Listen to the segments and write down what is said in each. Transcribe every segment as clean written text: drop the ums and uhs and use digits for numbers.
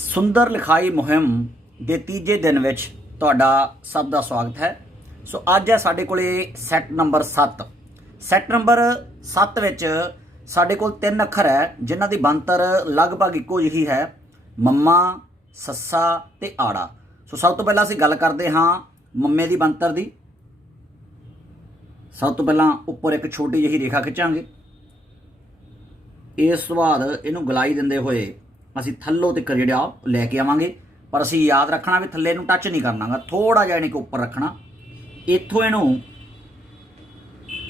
ਸੁੰਦਰ ਲਿਖਾਈ ਮੁਹਿੰਮ ਦੇ ਤੀਜੇ ਦਿਨ ਵਿੱਚ ਤੁਹਾਡਾ ਸਭ ਦਾ ਸਵਾਗਤ ਹੈ। ਸੋ ਅੱਜ ਹੈ ਸਾਡੇ ਕੋਲੇ ਸੈੱਟ ਨੰਬਰ 7। ਸੈੱਟ ਨੰਬਰ 7 ਵਿੱਚ ਸਾਡੇ ਕੋਲ 3 ਅੱਖਰ ਹੈ ਜਿਨ੍ਹਾਂ ਦੀ ਬਣਤਰ ਲਗਭਗ ਇੱਕੋ ਜਿਹੀ ਹੈ, ਮੰਮਾ, ਸੱਸਾ ਤੇ ਆੜਾ। ਸੋ ਸਭ ਤੋਂ ਪਹਿਲਾਂ ਅਸੀਂ ਗੱਲ ਕਰਦੇ ਹਾਂ ਮੰਮੇ ਦੀ ਬਣਤਰ ਦੀ। ਸਭ ਤੋਂ ਪਹਿਲਾਂ ਉੱਪਰ ਇੱਕ ਛੋਟੀ ਜਿਹੀ ਰੇਖਾ ਖਿੱਚਾਂਗੇ। ਇਸ ਤੋਂ ਬਾਅਦ ਇਹਨੂੰ ਗਲਾਈ ਦਿੰਦੇ ਹੋਏ ਅਸੀਂ ਥੱਲੋਂ ਤੱਕ ਜਿਹੜਾ ਲੈ ਕੇ ਆਵਾਂਗੇ, ਪਰ ਅਸੀਂ ਯਾਦ ਰੱਖਣਾ ਵੀ ਥੱਲੇ ਨੂੰ ਟੱਚ ਨਹੀਂ ਕਰਨਾਗਾ, ਥੋੜਾ ਜਿਹਾ ਇਹਨੂੰ ਉੱਪਰ ਰੱਖਣਾ। ਇੱਥੋਂ ਇਹਨੂੰ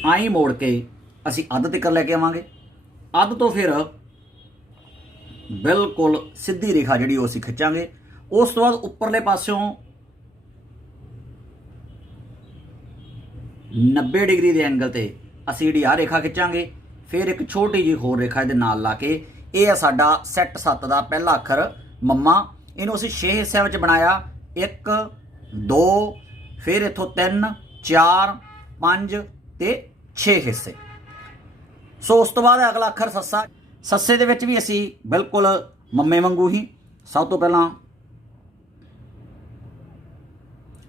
ਆਈ ਮੋੜ ਕੇ ਅਸੀਂ ਅੱਧ ਤੱਕ ਲੈ ਕੇ ਆਵਾਂਗੇ। ਅੱਧ ਤੋਂ ਫਿਰ ਬਿਲਕੁਲ ਸਿੱਧੀ ਰੇਖਾ ਜਿਹੜੀ ਉਹ ਅਸੀਂ ਖਿੱਚਾਂਗੇ। ਉਸ ਤੋਂ ਬਾਅਦ ਉੱਪਰਲੇ ਪਾਸਿਓਂ 90 ਡਿਗਰੀ ਦੇ ਐਂਗਲ ਤੇ ਅਸੀਂ ਜਿਹੜੀ ਆ ਰੇਖਾ ਖਿੱਚਾਂਗੇ। ਫਿਰ ਇੱਕ ਛੋਟੀ ਜਿਹੀ ਹੋਰ ਰੇਖਾ ਇਹਦੇ ਨਾਲ ਲਾ ਕੇ, ਇਹ ਹੈ ਸਾਡਾ ਸੈੱਟ 7 ਦਾ ਪਹਿਲਾ ਅੱਖਰ ਮੰਮਾ। ਇਹਨੂੰ ਅਸੀਂ 6 ਹਿੱਸਿਆਂ ਵਿੱਚ ਬਣਾਇਆ, 1 2 ਫਿਰ ਇੱਥੋਂ 3 4 5 ਤੇ 6 ਹਿੱਸੇ। ਸੋ ਉਸ ਤੋਂ ਬਾਅਦ ਅਗਲਾ ਅੱਖਰ ਸੱਸਾ। ਸੱਸੇ ਦੇ ਵਿੱਚ ਵੀ ਅਸੀਂ ਬਿਲਕੁਲ ਮੰਮੇ ਵਾਂਗੂ ਹੀ ਸਭ ਤੋਂ ਪਹਿਲਾਂ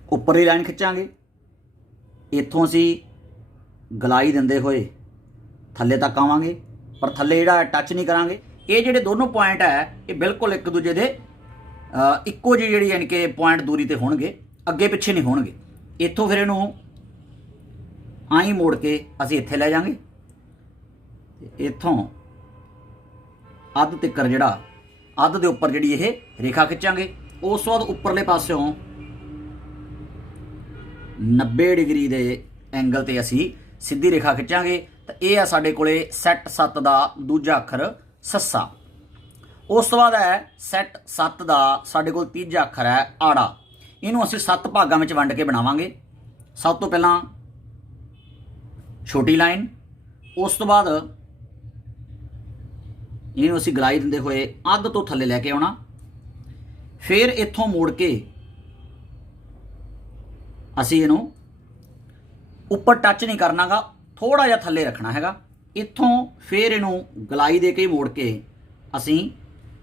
ਉੱਪਰਲੀ ਲਾਈਨ ਖਿੱਚਾਂਗੇ। ਇੱਥੋਂ ਅਸੀਂ ਗਲਾਈ ਦਿੰਦੇ ਹੋਏ ਥੱਲੇ ਤੱਕ ਆਵਾਂਗੇ, ਪਰ ਥੱਲੇ ਜਿਹੜਾ ਟੱਚ ਨਹੀਂ ਕਰਾਂਗੇ। ਇਹ ਜਿਹੜੇ ਦੋਨੋਂ ਪੁਆਇੰਟ ਹੈ ਇਹ ਬਿਲਕੁਲ ਇੱਕ ਦੂਜੇ ਦੇ ਇੱਕੋ ਜਿਹੀ ਜਿਹੜੀ ਯਾਨੀ ਕਿ ਪੁਆਇੰਟ ਦੂਰੀ ਤੇ ਹੋਣਗੇ, ਅੱਗੇ ਪਿੱਛੇ ਨਹੀਂ ਹੋਣਗੇ। ਇੱਥੋਂ ਫਿਰ ਇਹਨੂੰ ਆਈ ਮੋੜ ਕੇ ਅਸੀਂ ਇੱਥੇ ਲੈ ਜਾਵਾਂਗੇ। ਇੱਥੋਂ ਅੱਧ ਤਿੱਕਰ ਜਿਹੜਾ ਅੱਧ ਦੇ ਉੱਪਰ ਜਿਹੜੀ ਇਹ ਰੇਖਾ ਖਿੱਚਾਂਗੇ। ਉਸ ਤੋਂ ਬਾਅਦ ਉੱਪਰਲੇ ਪਾਸਿਓਂ 90 ਡਿਗਰੀ ਦੇ ਐਂਗਲ ਤੇ ਅਸੀਂ ਸਿੱਧੀ ਰੇਖਾ ਖਿੱਚਾਂਗੇ। ਤਾਂ ਇਹ ਆ ਸਾਡੇ ਕੋਲੇ ਸੈੱਟ 7 ਦਾ ਦੂਜਾ ਅੱਖਰ ਸੱਸਾ। ਉਸ ਤੋਂ ਬਾਅਦ ਹੈ ਸੈੱਟ 7 ਦਾ ਸਾਡੇ ਕੋਲ ਤੀਜਾ ਅੱਖਰ ਹੈ ਆੜਾ। ਇਹਨੂੰ ਅਸੀਂ 7 ਭਾਗਾਂ ਵਿੱਚ ਵੰਡ ਕੇ ਬਣਾਵਾਂਗੇ। ਸਭ ਤੋਂ ਪਹਿਲਾਂ ਛੋਟੀ ਲਾਈਨ, ਉਸ ਤੋਂ ਬਾਅਦ ਇਹਨੂੰ ਅਸੀਂ ਗਲਾਈ ਦਿੰਦੇ ਹੋਏ ਅੱਧ ਤੋਂ ਥੱਲੇ ਲੈ ਕੇ ਆਉਣਾ। ਫਿਰ ਇੱਥੋਂ ਮੋੜ ਕੇ ਅਸੀਂ ਇਹਨੂੰ ਉੱਪਰ ਟੱਚ ਨਹੀਂ ਕਰਨਾਗਾ, ਥੋੜਾ ਜਿਹਾ ਥੱਲੇ ਰੱਖਣਾ ਹੈਗਾ। ਇੱਥੋਂ ਫਿਰ ਇਹਨੂੰ ਗਲਾਈ ਦੇ ਕੇ ਮੋੜ ਕੇ ਅਸੀਂ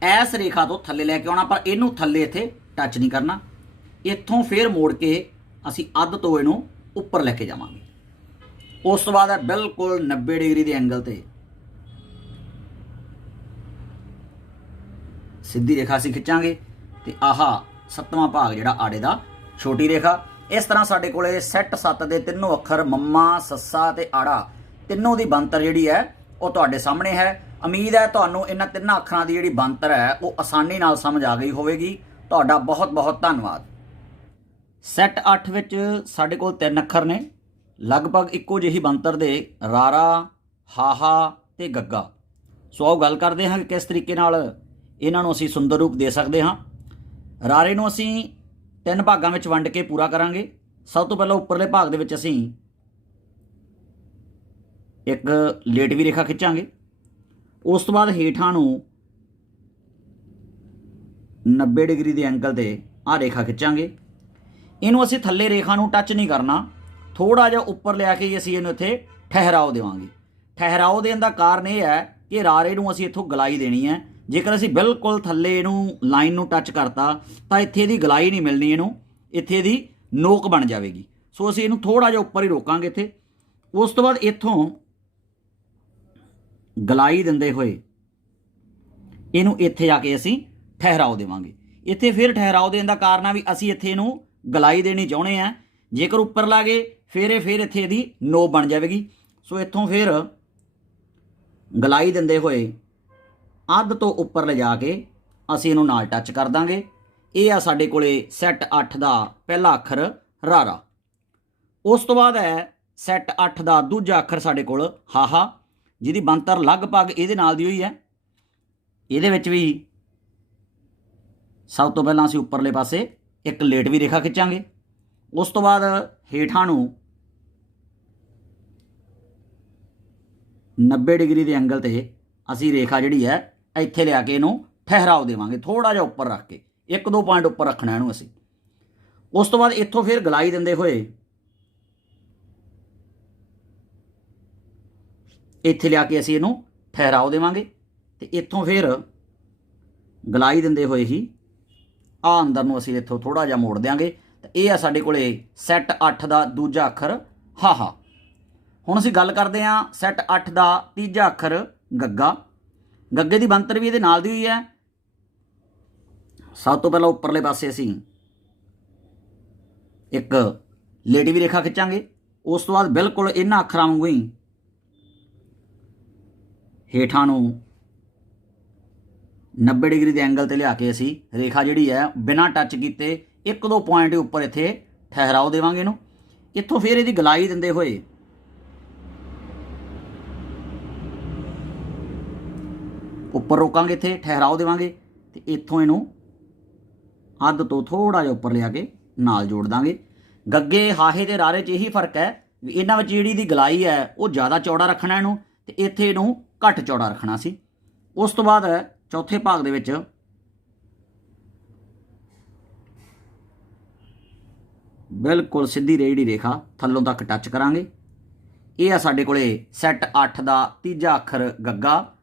ਇਸ ਰੇਖਾ ਤੋਂ ਥੱਲੇ ਲੈ ਕੇ ਆਉਣਾ, ਪਰ ਇਹਨੂੰ ਥੱਲੇ ਇੱਥੇ ਟੱਚ ਨਹੀਂ ਕਰਨਾ। ਇੱਥੋਂ ਫਿਰ ਮੋੜ ਕੇ ਅਸੀਂ ਅੱਧ ਤੋਂ ਇਹਨੂੰ ਉੱਪਰ ਲੈ ਕੇ ਜਾਵਾਂਗੇ। ਉਸ ਤੋਂ ਬਾਅਦ ਹੈ ਬਿਲਕੁਲ 90 ਡਿਗਰੀ ਦੇ ਐਂਗਲ ਤੇ ਸਿੱਧੀ ਰੇਖਾ ਅਸੀਂ ਖਿੱਚਾਂਗੇ ਤੇ ਆਹ 7ਵਾਂ ਭਾਗ ਜਿਹੜਾ ਆੜੇ ਦਾ, ਛੋਟੀ ਰੇਖਾ। ਇਸ ਤਰ੍ਹਾਂ ਸਾਡੇ ਕੋਲੇ ਸੈੱਟ 7 ਦੇ ਤਿੰਨੋਂ ਅੱਖਰ ਮੰਮਾ, ਸੱਸਾ ਤੇ ਆੜਾ, ਤਿੰਨੋਂ ਦੀ ਬਣਤਰ ਜਿਹੜੀ ਹੈ ਉਹ ਤੁਹਾਡੇ ਸਾਹਮਣੇ ਹੈ। ਉਮੀਦ ਹੈ ਤੁਹਾਨੂੰ ਇਹਨਾਂ ਤਿੰਨਾਂ ਅੱਖਰਾਂ ਦੀ ਜਿਹੜੀ ਬਣਤਰ ਹੈ ਉਹ ਆਸਾਨੀ ਨਾਲ ਸਮਝ ਆ ਗਈ ਹੋਵੇਗੀ। ਤੁਹਾਡਾ ਬਹੁਤ ਬਹੁਤ ਧੰਨਵਾਦ। ਸੈੱਟ 8 ਵਿੱਚ ਸਾਡੇ ਕੋਲ 3 ਅੱਖਰ ਨੇ, ਲਗਭਗ ਇੱਕੋ ਜਿਹੀ ਬਣਤਰ ਦੇ, ਰਾਰਾ, ਹਾਹਾ ਤੇ ਗੱਗਾ। ਸੋ ਆਓ ਗੱਲ ਕਰਦੇ ਹਾਂ ਕਿ ਕਿਸ ਤਰੀਕੇ ਨਾਲ ਇਹਨਾਂ ਨੂੰ ਅਸੀਂ ਸੁੰਦਰ ਰੂਪ ਦੇ ਸਕਦੇ ਹਾਂ। ਰਾਰੇ ਨੂੰ ਅਸੀਂ 3 ਭਾਗਾਂ ਵਿੱਚ ਵੰਡ ਕੇ ਪੂਰਾ ਕਰਾਂਗੇ। ਸਭ ਤੋਂ ਪਹਿਲਾਂ ਉੱਪਰਲੇ ਭਾਗ ਦੇ ਵਿੱਚ ਅਸੀਂ ਇੱਕ ਲੇਟਵੀਂ ਰੇਖਾ ਖਿੱਚਾਂਗੇ। ਉਸ ਤੋਂ ਬਾਅਦ ਹੇਠਾਂ ਨੂੰ 90 ਡਿਗਰੀ ਦੇ ਐਂਗਲ ਤੇ ਆਹ ਰੇਖਾ ਖਿੱਚਾਂਗੇ। ਇਹਨੂੰ ਅਸੀਂ ਥੱਲੇ ਰੇਖਾ ਨੂੰ ਟੱਚ ਨਹੀਂ ਕਰਨਾ, ਥੋੜਾ ਜਿਹਾ ਉੱਪਰ ਲਿਆ ਕੇ ਅਸੀਂ ਇਹਨੂੰ ਇੱਥੇ ਠਹਿਰਾਓ ਦੇਵਾਂਗੇ। ਠਹਿਰਾਓ ਦੇਣ ਦਾ ਕਾਰਨ ਇਹ ਹੈ ਕਿ ਰਾਰੇ ਨੂੰ ਅਸੀਂ ਇੱਥੋਂ ਗਲਾਈ ਦੇਣੀ ਹੈ। ਜੇਕਰ ਅਸੀਂ ਬਿਲਕੁਲ ਥੱਲੇ ਇਹਨੂੰ ਲਾਈਨ ਨੂੰ ਟੱਚ ਕਰਤਾ ਤਾਂ ਇੱਥੇ ਦੀ ਗਲਾਈ ਨਹੀਂ ਮਿਲਣੀ, ਇਹਨੂੰ ਇੱਥੇ ਦੀ ਨੋਕ ਬਣ ਜਾਵੇਗੀ। ਸੋ ਅਸੀਂ ਇਹਨੂੰ ਥੋੜਾ ਜਿਹਾ ਉੱਪਰ ਹੀ ਰੋਕਾਂਗੇ ਇੱਥੇ। ਉਸ ਤੋਂ ਬਾਅਦ ਇੱਥੋਂ ਗਲਾਈ ਦਿੰਦੇ ਹੋਏ ਇਹਨੂੰ ਇੱਥੇ ਆ ਕੇ ਅਸੀਂ ਠਹਿਰਾਓ ਦੇਵਾਂਗੇ। ਇੱਥੇ ਫਿਰ ਠਹਿਰਾਓ ਦੇਣ ਦਾ ਕਾਰਨ ਆ ਵੀ ਅਸੀਂ ਇੱਥੇ ਇਹਨੂੰ ਗਲਾਈ ਦੇਣੀ ਚਾਹੁੰਦੇ ਹਾਂ। ਜੇਕਰ ਉੱਪਰ ਲਾ ਗਏ ਫਿਰ ਇੱਥੇ ਇਹਦੀ ਨੋਕ ਬਣ ਜਾਵੇਗੀ। ਸੋ ਇੱਥੋਂ ਫਿਰ ਗਲਾਈ ਦਿੰਦੇ ਹੋਏ ਅੱਧ ਤੋਂ ਉੱਪਰ ਲਿਜਾ ਕੇ ਅਸੀਂ ਇਹਨੂੰ ਨਾਲ ਟੱਚ ਕਰ ਦਾਂਗੇ। ਇਹ ਆ ਸਾਡੇ ਕੋਲੇ ਸੈੱਟ 8 ਦਾ ਪਹਿਲਾ ਅੱਖਰ ਰਾਰਾ। ਉਸ ਤੋਂ ਬਾਅਦ ਹੈ ਸੈੱਟ 8 ਦਾ ਦੂਜਾ ਅੱਖਰ ਸਾਡੇ ਕੋਲ ਹਾਹਾ, ਜਿਹਦੀ ਬਣਤਰ ਲਗਭਗ ਇਹਦੇ ਨਾਲ ਦੀ ਹੋਈ ਹੈ। ਇਹਦੇ ਵਿੱਚ ਵੀ ਸਭ ਤੋਂ ਪਹਿਲਾਂ ਅਸੀਂ ਉੱਪਰਲੇ ਪਾਸੇ ਇੱਕ ਲੇਟਵੀਂ ਰੇਖਾ ਖਿੱਚਾਂਗੇ। ਉਸ ਤੋਂ ਬਾਅਦ ਹੇਠਾਂ ਨੂੰ 90 ਡਿਗਰੀ ਦੇ ਐਂਗਲ ਤੇ ਅਸੀਂ ਰੇਖਾ ਜਿਹੜੀ ਹੈ ਇੱਥੇ ਲਿਆ ਕੇ ਇਹਨੂੰ ਠਹਿਰਾਓ ਦੇਵਾਂਗੇ, ਥੋੜਾ ਜਿਹਾ ਉੱਪਰ ਰੱਖ ਕੇ, 1-2 ਪੁਆਇੰਟ ਉੱਪਰ ਰੱਖਣਾ ਇਹਨੂੰ ਅਸੀਂ। ਉਸ ਤੋਂ ਬਾਅਦ ਇੱਥੋਂ ਫਿਰ ਗਲਾਈ ਦਿੰਦੇ ਹੋਏ ਇੱਥੇ ਲਿਆ ਕੇ ਅਸੀਂ ਇਹਨੂੰ ਠਹਿਰਾਓ ਦੇਵਾਂਗੇ ਤੇ ਇੱਥੋਂ ਫਿਰ ਗਲਾਈ ਦਿੰਦੇ ਹੋਏ ਹੀ ਆ ਅੰਦਰ ਨੂੰ ਅਸੀਂ ਇੱਥੋਂ ਥੋੜਾ ਜਿਹਾ ਮੋੜ ਦਿਆਂਗੇ। ਤੇ ਇਹ ਆ ਸਾਡੇ ਕੋਲੇ ਸੈੱਟ 8 ਦਾ ਦੂਜਾ ਅੱਖਰ ਹਾਹਾ। ਹੁਣ ਅਸੀਂ ਗੱਲ ਕਰਦੇ ਹਾਂ ਸੈੱਟ 8 ਦਾ ਤੀਜਾ ਅੱਖਰ ਗੱਗਾ। ਗੱਗੇ ਦੀ ਬਣਤਰ ਵੀ ਇਹਦੇ ਨਾਲ ਦੀ ਹੋਈ ਹੈ। ਸਭ ਤੋਂ ਪਹਿਲਾਂ ਉੱਪਰਲੇ ਪਾਸੇ ਅਸੀਂ ਇੱਕ ਲੇਟਵੀਂ ਰੇਖਾ ਖਿੱਚਾਂਗੇ। ਉਸ ਤੋਂ ਬਾਅਦ ਬਿਲਕੁਲ ਇਹਨਾਂ ਅੱਖਰਾਂ ਵਾਂਗੂ ਹੀ ਹੇਠਾਂ ਨੂੰ 90 ਡਿਗਰੀ ਦੇ ਐਂਗਲ ਤੇ ਲਿਆ ਕੇ ਅਸੀਂ ਰੇਖਾ ਜਿਹੜੀ ਹੈ ਬਿਨਾਂ ਟੱਚ ਕੀਤੇ 1-2 ਪੁਆਇੰਟ ਉੱਪਰ ਇੱਥੇ ਠਹਿਰਾਓ ਦੇਵਾਂਗੇ ਇਹਨੂੰ। ਇੱਥੋਂ ਫਿਰ ਇਹਦੀ ਗਲਾਈ ਦਿੰਦੇ ਹੋਏ ਉੱਪਰ ਰੋਕਾਂਗੇ, ਇੱਥੇ ਠਹਿਰਾਓ ਦੇਵਾਂਗੇ ਤੇ ਇੱਥੋਂ ਇਹਨੂੰ ਅੱਧ ਤੋਂ ਥੋੜਾ ਜਿਹਾ ਉੱਪਰ ਲਿਆ ਕੇ ਨਾਲ ਜੋੜ ਦਾਂਗੇ। ਗੱਗੇ ਹਾਹੇ ਤੇ ਰਾਰੇ 'ਚ ਇਹੀ ਫਰਕ ਹੈ ਵੀ ਇਹਨਾਂ ਵਿੱਚ ਜਿਹੜੀ ਦੀ ਗਲਾਈ ਹੈ ਉਹ ਜ਼ਿਆਦਾ ਚੌੜਾ ਰੱਖਣਾ ਇਹਨੂੰ, ਤੇ ਇੱਥੇ ਇਹਨੂੰ ਘੱਟ ਚੌੜਾ ਰੱਖਣਾ ਸੀ। ਉਸ ਤੋਂ ਬਾਅਦ ਚੌਥੇ ਭਾਗ ਦੇ ਵਿੱਚ ਬਿਲਕੁਲ ਸਿੱਧੀ ਜਿਹੜੀ ਰੇਖਾ ਥੱਲੋਂ ਤੱਕ ਟੱਚ ਕਰਾਂਗੇ। ਇਹ ਆ ਸਾਡੇ ਕੋਲੇ ਸੈੱਟ 8 ਦਾ ਤੀਜਾ ਅੱਖਰ ਗੱਗਾ।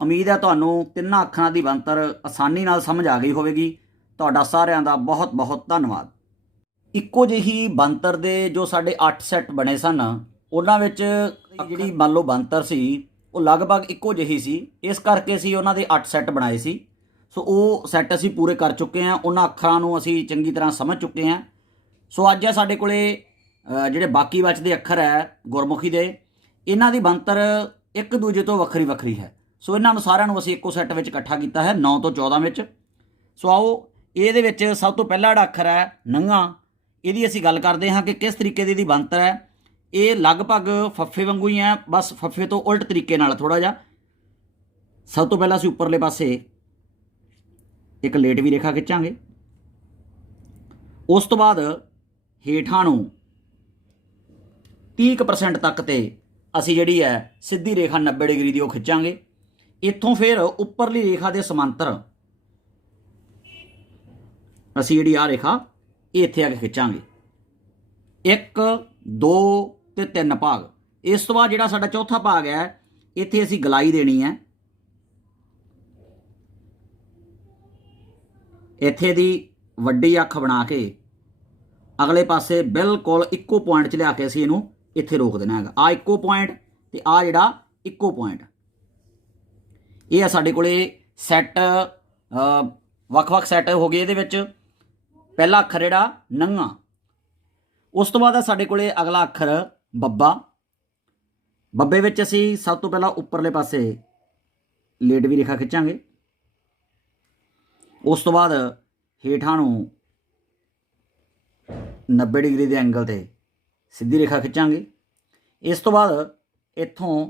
ਉਮੀਦ ਹੈ ਤੁਹਾਨੂੰ ਤਿੰਨਾਂ ਅੱਖਰਾਂ ਦੀ ਬਣਤਰ ਆਸਾਨੀ ਨਾਲ ਸਮਝ ਆ ਗਈ ਹੋਵੇਗੀ। ਤੁਹਾਡਾ ਸਾਰਿਆਂ ਦਾ ਬਹੁਤ ਬਹੁਤ ਧੰਨਵਾਦ। ਇੱਕੋ ਜਿਹੀ ਬਣਤਰ ਦੇ ਜੋ ਸਾਡੇ 8 ਸੈੱਟ ਬਣੇ ਸਨ, ਉਹਨਾਂ ਵਿੱਚ ਜਿਹੜੀ ਮੰਨ ਲਓ ਬਣਤਰ ਸੀ ਉਹ ਲਗਭਗ ਇੱਕੋ ਜਿਹੀ ਸੀ। ਇਸ ਕਰਕੇ ਅਸੀਂ ਉਹਨਾਂ ਦੇ 8 ਸੈੱਟ ਬਣਾਏ ਸੀ। ਸੋ ਉਹ ਸੈੱਟ ਅਸੀਂ ਪੂਰੇ ਕਰ ਚੁੱਕੇ ਹਾਂ, ਉਹਨਾਂ ਅੱਖਰਾਂ ਨੂੰ ਅਸੀਂ ਚੰਗੀ ਤਰ੍ਹਾਂ ਸਮਝ ਚੁੱਕੇ ਹਾਂ। ਸੋ ਅੱਜ ਸਾਡੇ ਕੋਲੇ ਜਿਹੜੇ ਬਾਕੀ ਬਚਦੇ ਅੱਖਰ ਹੈ ਗੁਰਮੁਖੀ ਦੇ, ਇਹਨਾਂ ਦੀ ਬਣਤਰ ਇੱਕ ਦੂਜੇ ਤੋਂ ਵੱਖਰੀ ਵੱਖਰੀ ਹੈ। ਸੋ ਇਹਨਾਂ ਨੂੰ ਸਾਰਿਆਂ ਨੂੰ ਅਸੀਂ ਇੱਕੋ ਸੈੱਟ ਵਿੱਚ ਇਕੱਠਾ ਕੀਤਾ ਹੈ 9 ਤੋਂ 14 ਵਿੱਚ। ਸੋ ਆਓ ਇਹਦੇ ਵਿੱਚ ਸਭ ਤੋਂ ਪਹਿਲਾ ਜਿਹੜਾ ਅੱਖਰ ਹੈ ਨੰਗਾ, ਇਹਦੀ ਅਸੀਂ ਗੱਲ ਕਰਦੇ ਹਾਂ ਕਿ ਕਿਸ ਤਰੀਕੇ ਦੀ ਇਹਦੀ ਬਣਤਰ ਹੈ। ਇਹ ਲਗਭਗ ਫੱਫੇ ਵਾਂਗੂ ਹੀ ਹੈ, ਬਸ ਫੱਫੇ ਤੋਂ ਉਲਟ ਤਰੀਕੇ ਨਾਲ ਥੋੜਾ ਜਿਹਾ। ਸਭ ਤੋਂ ਪਹਿਲਾਂ ਅਸੀਂ ਉੱਪਰਲੇ ਪਾਸੇ ਇੱਕ ਲੇਟਵੀਂ ਰੇਖਾ ਖਿੱਚਾਂਗੇ। ਉਸ ਤੋਂ ਬਾਅਦ ਹੇਠਾਂ ਨੂੰ 30% ਤੱਕ ਤੇ ਅਸੀਂ ਜਿਹੜੀ ਹੈ ਸਿੱਧੀ ਰੇਖਾ 90 ਡਿਗਰੀ ਦੀ ਉਹ ਖਿੱਚਾਂਗੇ। ਇੱਥੋਂ ਫਿਰ ਉੱਪਰਲੀ ਰੇਖਾ ਦੇ ਸਮਾਂਤਰ ਅਸੀਂ ਜਿਹੜੀ ਆ ਰੇਖਾ ਇਹ ਇੱਥੇ ਆ ਕੇ ਖਿੱਚਾਂਗੇ। 1 2 ਤੇ 3 ਭਾਗ। ਇਸ ਤੋਂ ਬਾਅਦ ਜਿਹੜਾ ਸਾਡਾ ਚੌਥਾ ਭਾਗ ਹੈ ਇੱਥੇ ਅਸੀਂ ਗਲਾਈ ਦੇਣੀ ਹੈ। ਇੱਥੇ ਦੀ ਵੱਡੀ ਅੱਖ ਬਣਾ ਕੇ ਅਗਲੇ ਪਾਸੇ ਬਿਲਕੁਲ ਇੱਕੋ ਪੁਆਇੰਟ 'ਚ ਲਿਆ ਕੇ ਅਸੀਂ ਇਹਨੂੰ ਇੱਥੇ ਰੋਕ ਦੇਣਾ ਹੈਗਾ। ਆ ਇੱਕੋ ਪੁਆਇੰਟ ਤੇ ਆ ਜਿਹੜਾ ਇੱਕੋ ਪੁਆਇੰਟ। ਇਹ ਆ ਸਾਡੇ ਕੋਲੇ ਸੈੱਟ, ਵੱਖ-ਵੱਖ ਸੈੱਟ ਹੋ ਗਏ ਇਹਦੇ ਵਿੱਚ। ਪਹਿਲਾ ਅੱਖਰ ਜਿਹੜਾ ਨੰਗਾ। ਉਸ ਤੋਂ ਬਾਅਦ ਆ ਸਾਡੇ ਕੋਲੇ ਅਗਲਾ ਅੱਖਰ ਬੱਬਾ। ਬੱਬੇ ਵਿੱਚ ਅਸੀਂ ਸਭ ਤੋਂ ਪਹਿਲਾਂ ਉੱਪਰਲੇ ਪਾਸੇ ਲੇਟਵੀਂ ਰੇਖਾ ਖਿੱਚਾਂਗੇ। ਉਸ ਤੋਂ ਬਾਅਦ ਹੇਠਾਂ ਨੂੰ 90 ਡਿਗਰੀ ਦੇ ਐਂਗਲ ਤੇ ਸਿੱਧੀ ਰੇਖਾ ਖਿੱਚਾਂਗੇ। ਇਸ ਤੋਂ ਬਾਅਦ ਇੱਥੋਂ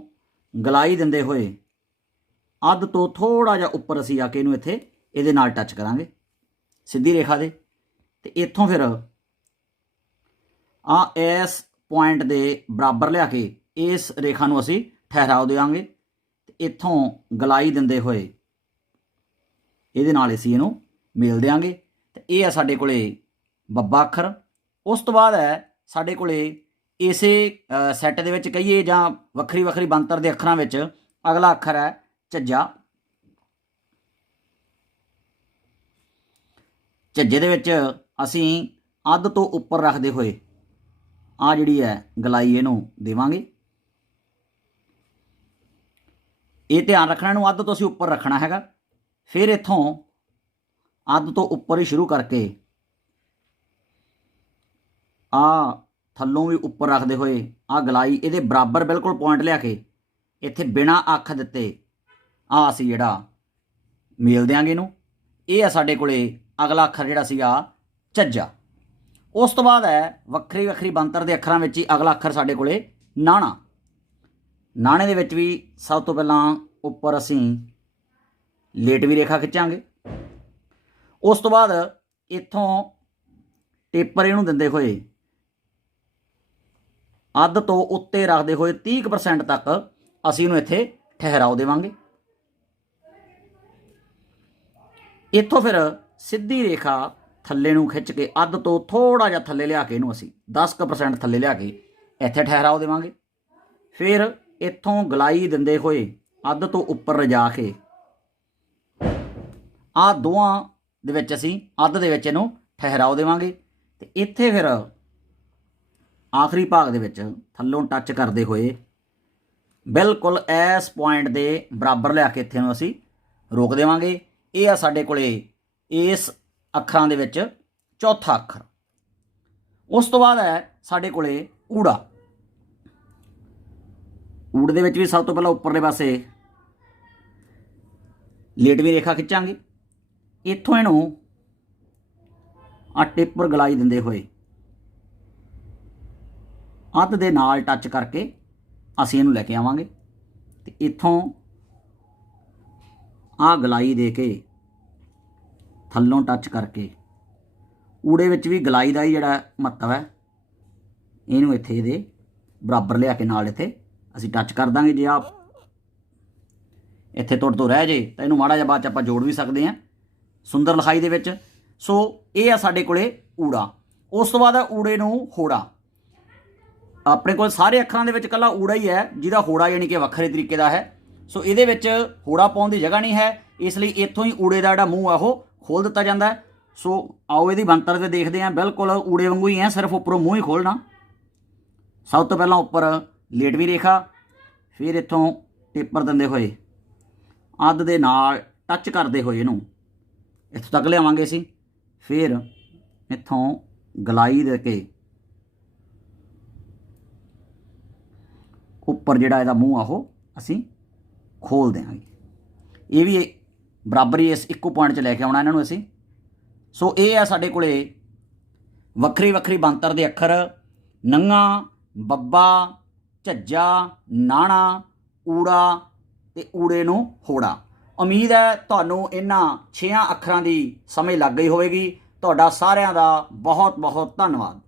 ਗਲਾਈ ਦਿੰਦੇ ਹੋਏ ਅੱਧ ਤੋਂ ਥੋੜਾ ਜਿਹਾ ਉੱਪਰ ਅਸੀਂ ਆ ਕੇ ਇਹਨੂੰ ਇੱਥੇ ਇਹਦੇ ਨਾਲ ਟੱਚ ਕਰਾਂਗੇ ਸਿੱਧੀ ਰੇਖਾ ਦੇ। ਤੇ ਇੱਥੋਂ ਫਿਰ ਆ ਇਸ ਪੁਆਇੰਟ ਦੇ ਬਰਾਬਰ ਲਿਆ ਕੇ ਇਸ ਰੇਖਾ ਨੂੰ ਅਸੀਂ ਠਹਿਰਾਓ ਦੇਵਾਂਗੇ। ਤੇ ਇੱਥੋਂ ਗਲਾਈ ਦਿੰਦੇ ਹੋਏ ਇਹਦੇ ਨਾਲ ਅਸੀਂ ਇਹਨੂੰ ਮੇਲ ਦੇਵਾਂਗੇ। ਤੇ ਇਹ ਆ ਸਾਡੇ ਕੋਲੇ ਬੱਬਾ ਅੱਖਰ। ਉਸ ਤੋਂ ਬਾਅਦ ਹੈ ਸਾਡੇ ਕੋਲੇ ਇਸੇ ਸੈੱਟ ਦੇ ਵਿੱਚ ਕਹੀਏ ਜਾਂ ਵੱਖਰੀ ਵੱਖਰੀ ਬਣਤਰ ਦੇ ਅੱਖਰਾਂ ਵਿੱਚ ਅਗਲਾ ਅੱਖਰ ਹੈ ਝੱਜਾ। ਝੱਜੇ ਦੇ ਵਿੱਚ ਅਸੀਂ ਅੱਧ ਤੋਂ ਉੱਪਰ ਰੱਖਦੇ ਹੋਏ ਆ ਜਿਹੜੀ ਹੈ ਗਲਾਈ ਇਹਨੂੰ ਦੇਵਾਂਗੇ। ਇਹ ਧਿਆਨ ਰੱਖਣਾ ਇਹਨੂੰ ਅੱਧ ਤੋਂ ਅਸੀਂ ਉੱਪਰ ਰੱਖਣਾ ਹੈਗਾ। ਫਿਰ ਇੱਥੋਂ ਅੱਧ ਤੋਂ ਉੱਪਰ ਹੀ ਸ਼ੁਰੂ ਕਰਕੇ ਆ ਥੱਲੋਂ ਵੀ ਉੱਪਰ ਰੱਖਦੇ ਹੋਏ ਆ ਗਲਾਈ ਇਹਦੇ ਬਰਾਬਰ ਬਿਲਕੁਲ ਪੁਆਇੰਟ ਲਿਆ ਕੇ ਇੱਥੇ ਬਿਨਾਂ ਅੱਖ ਦਿੱਤੇ ਆ ਅਸੀਂ ਜਿਹੜਾ ਮੇਲ ਦਿਆਂਗੇ ਇਹਨੂੰ। ਇਹ ਆ ਸਾਡੇ ਕੋਲੇ ਅਗਲਾ ਅੱਖਰ ਜਿਹੜਾ ਸੀਗਾ ਝੱਜਾ। ਉਸ ਤੋਂ ਬਾਅਦ ਹੈ ਵੱਖਰੀ ਵੱਖਰੀ ਬਣਤਰ ਦੇ ਅੱਖਰਾਂ ਵਿੱਚ ਹੀ ਅਗਲਾ ਅੱਖਰ ਸਾਡੇ ਕੋਲੇ ਨਾਣਾ। ਨਾਣੇ ਦੇ ਵਿੱਚ ਵੀ ਸਭ ਤੋਂ ਪਹਿਲਾਂ ਉੱਪਰ ਅਸੀਂ ਲੇਟਵੀਂ ਰੇਖਾ ਖਿੱਚਾਂਗੇ। ਉਸ ਤੋਂ ਬਾਅਦ ਇੱਥੋਂ ਟੇਪਰ ਇਹਨੂੰ ਦਿੰਦੇ ਹੋਏ ਅੱਧ ਤੋਂ ਉੱਤੇ ਰੱਖਦੇ ਹੋਏ 30% ਤੱਕ ਅਸੀਂ ਇਹਨੂੰ ਇੱਥੇ ਠਹਿਰਾਓ ਦੇਵਾਂਗੇ। ਇੱਥੋਂ ਫਿਰ ਸਿੱਧੀ ਰੇਖਾ ਥੱਲੇ ਨੂੰ ਖਿੱਚ ਕੇ ਅੱਧ ਤੋਂ ਥੋੜਾ ਜਿਹਾ ਥੱਲੇ ਲਿਆ ਕੇ ਇਹਨੂੰ ਅਸੀਂ 10% ਥੱਲੇ ਲਿਆ ਕੇ ਇੱਥੇ ਠਹਿਰਾਓ ਦੇਵਾਂਗੇ। ਫਿਰ ਇੱਥੋਂ ਗਲਾਈ ਦਿੰਦੇ ਹੋਏ ਅੱਧ ਤੋਂ ਉੱਪਰ ਰਜਾ ਕੇ ਆ ਦੋਵਾਂ ਦੇ ਵਿੱਚ ਅਸੀਂ ਅੱਧ ਦੇ ਵਿੱਚ ਇਹਨੂੰ ਠਹਿਰਾਓ ਦੇਵਾਂਗੇ। ਤੇ ਇੱਥੇ ਫਿਰ ਆਖਰੀ ਭਾਗ ਦੇ ਵਿੱਚ ਥੱਲੋਂ ਟੱਚ ਕਰਦੇ ਹੋਏ ਬਿਲਕੁਲ ਇਸ ਪੁਆਇੰਟ ਦੇ ਬਰਾਬਰ ਲਿਆ ਕੇ ਇੱਥੇ ਨੂੰ ਅਸੀਂ ਰੋਕ ਦੇਵਾਂਗੇ। ਇਹ ਆ ਸਾਡੇ ਕੋਲੇ ਇਸ ਅੱਖਰਾਂ ਦੇ ਵਿੱਚ ਚੌਥਾ ਅੱਖਰ। ਉਸ ਤੋਂ ਬਾਅਦ ਹੈ ਸਾਡੇ ਕੋਲੇ ਊੜਾ। ਊੜ ਦੇ ਵਿੱਚ ਵੀ ਸਭ ਤੋਂ ਪਹਿਲਾਂ ਉੱਪਰਲੇ ਪਾਸੇ ਲੇਟਵੀਂ ਰੇਖਾ ਖਿੱਚਾਂਗੇ। ਇੱਥੋਂ ਇਹਨੂੰ ਆ ਟਿਪ ਪਰ ਗਲਾਈ ਦਿੰਦੇ ਹੋਏ ਅੱਧ ਦੇ ਨਾਲ ਟੱਚ ਕਰਕੇ ਅਸੀਂ ਇਹਨੂੰ ਲੈ ਕੇ ਆਵਾਂਗੇ ਤੇ ਇੱਥੋਂ ਆ ਗਲਾਈ ਦੇ ਕੇ ਥੱਲੋਂ ਟੱਚ ਕਰਕੇ ਊੜੇ ਵਿੱਚ ਵੀ ਗਲਾਈ ਦਾ ਹੀ ਜਿਹੜਾ ਮਹੱਤਵ ਹੈ, ਇਹਨੂੰ ਇੱਥੇ ਇਹਦੇ ਬਰਾਬਰ ਲਿਆ ਕੇ ਨਾਲ ਇੱਥੇ ਅਸੀਂ ਟੱਚ ਕਰ ਦਾਂਗੇ। ਜੇ ਆਪ ਇੱਥੇ ਤੁਹਾਡੇ ਤੋਂ ਰਹਿ ਜੇ ਤਾਂ ਇਹਨੂੰ ਮਾੜਾ ਜਿਹਾ ਬਾਅਦ 'ਚ ਆਪਾਂ ਜੋੜ ਵੀ ਸਕਦੇ ਹਾਂ ਸੁੰਦਰ ਲਿਖਾਈ ਦੇ ਵਿੱਚ। ਸੋ ਇਹ ਆ ਸਾਡੇ ਕੋਲੇ ਊੜਾ। ਉਸ ਤੋਂ ਬਾਅਦ ਹੈ ਊੜੇ ਨੂੰ ਹੋੜਾ। ਆਪਣੇ ਕੋਲ ਸਾਰੇ ਅੱਖਰਾਂ ਦੇ ਵਿੱਚ ਇਕੱਲਾ ਊੜਾ ਹੀ ਹੈ ਜਿਹਦਾ ਹੋੜਾ ਯਾਨੀ ਕਿ ਵੱਖਰੇ ਤਰੀਕੇ ਦਾ ਹੈ। ਸੋ ਇਹਦੇ ਵਿੱਚ ਹੋੜਾ ਪਾਉਣ ਦੀ ਜਗ੍ਹਾ ਨਹੀਂ ਹੈ, ਇਸ ਲਈ ਇੱਥੋਂ ਹੀ ਊੜੇ ਦਾ ਜਿਹੜਾ ਮੂੰਹ ਆ ਉਹ ਖੋਲ੍ਹ ਦਿੱਤਾ ਜਾਂਦਾ ਹੈ। ਸੋ ਆਓ ਇਹਦੀ ਬਣਤਰ ਤੇ ਦੇਖਦੇ ਹਾਂ। ਬਿਲਕੁਲ ਊੜੇ ਵਾਂਗੂ ਹੀ ਹੈ, ਸਿਰਫ ਉੱਪਰੋਂ ਮੂੰਹ ਹੀ ਖੋਲ੍ਹਣਾ। ਸਭ ਤੋਂ ਪਹਿਲਾਂ ਉੱਪਰ ਲੇਟਵੀਂ ਰੇਖਾ, ਫਿਰ ਇੱਥੋਂ ਟੇਪਰ ਦਿੰਦੇ ਹੋਏ ਅੱਧ ਦੇ ਨਾਲ ਟੱਚ ਕਰਦੇ ਹੋਏ ਇਹਨੂੰ ਇੱਥੋਂ ਤੱਕ ਲਿਆਵਾਂਗੇ ਅਸੀਂ। ਫਿਰ ਇੱਥੋਂ ਗਲਾਈ ਦੇ ਕੇ ਉੱਪਰ ਜਿਹੜਾ ਇਹਦਾ ਮੂੰਹ ਆ ਉਹ ਅਸੀਂ ਖੋਲ੍ਹ ਦਿਆਂਗੇ। ਇਹ ਵੀ ਬਰਾਬਰ ਹੀ ਇਸ ਇੱਕੋ ਪੁਆਇੰਟ 'ਚ ਲੈ ਕੇ ਆਉਣਾ ਇਹਨਾਂ ਨੂੰ ਅਸੀਂ। ਸੋ ਇਹ ਆ ਸਾਡੇ ਕੋਲੇ ਵੱਖਰੀ ਵੱਖਰੀ ਬਣਤਰ ਦੇ ਅੱਖਰ ਨੰਗਾ, ਬੱਬਾ, ਝੱਜਾ, ਨਾਣਾ, ਊੜਾ ਤੇ ਊੜੇ ਨੂੰ ਹੋੜਾ। ਉਮੀਦ ਹੈ ਤੁਹਾਨੂੰ ਇਹਨਾਂ 6 ਅੱਖਰਾਂ ਦੀ ਸਮਝ ਲੱਗ ਗਈ ਹੋਵੇਗੀ। ਤੁਹਾਡਾ ਸਾਰਿਆਂ ਦਾ ਬਹੁਤ ਬਹੁਤ ਧੰਨਵਾਦ।